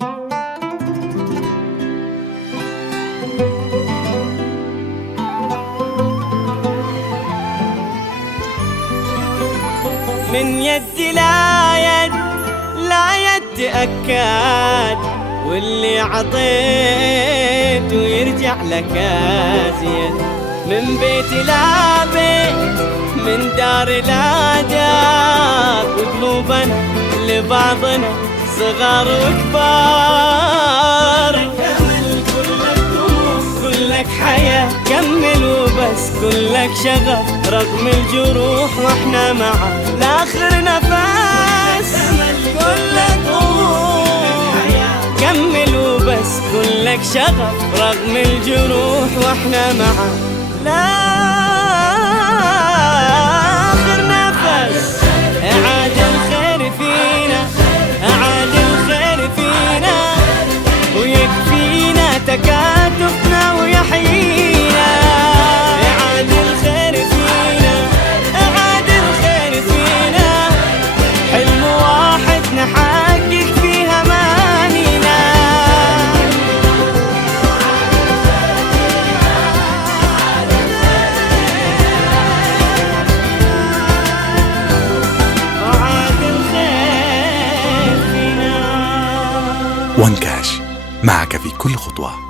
من يد لا يد لا يد تأكد، واللي عطيته يرجع لك أزيد. من بيت لا بيت، من دار لا دار، وقلوبنا لبعضنا صغار وكبار. كمل كلك طموح، كلك حياة، كمل وبس كلك شغف رغم الجروح، واحنا معك لاخر نفس. كلك طموح، كمل وبس كلك شغف رغم الجروح، واحنا معك لاخر نفس. اعاد الخير فينا، اعاد الخير فينا، ويكفينا تكاتفنا ويحيينا. اعاد الخير فينا، اعاد الخير فينا، حلم واحد نحقق فيه امانينا. اعاد الخير فينا. وان كاش، معك في كل خطوة.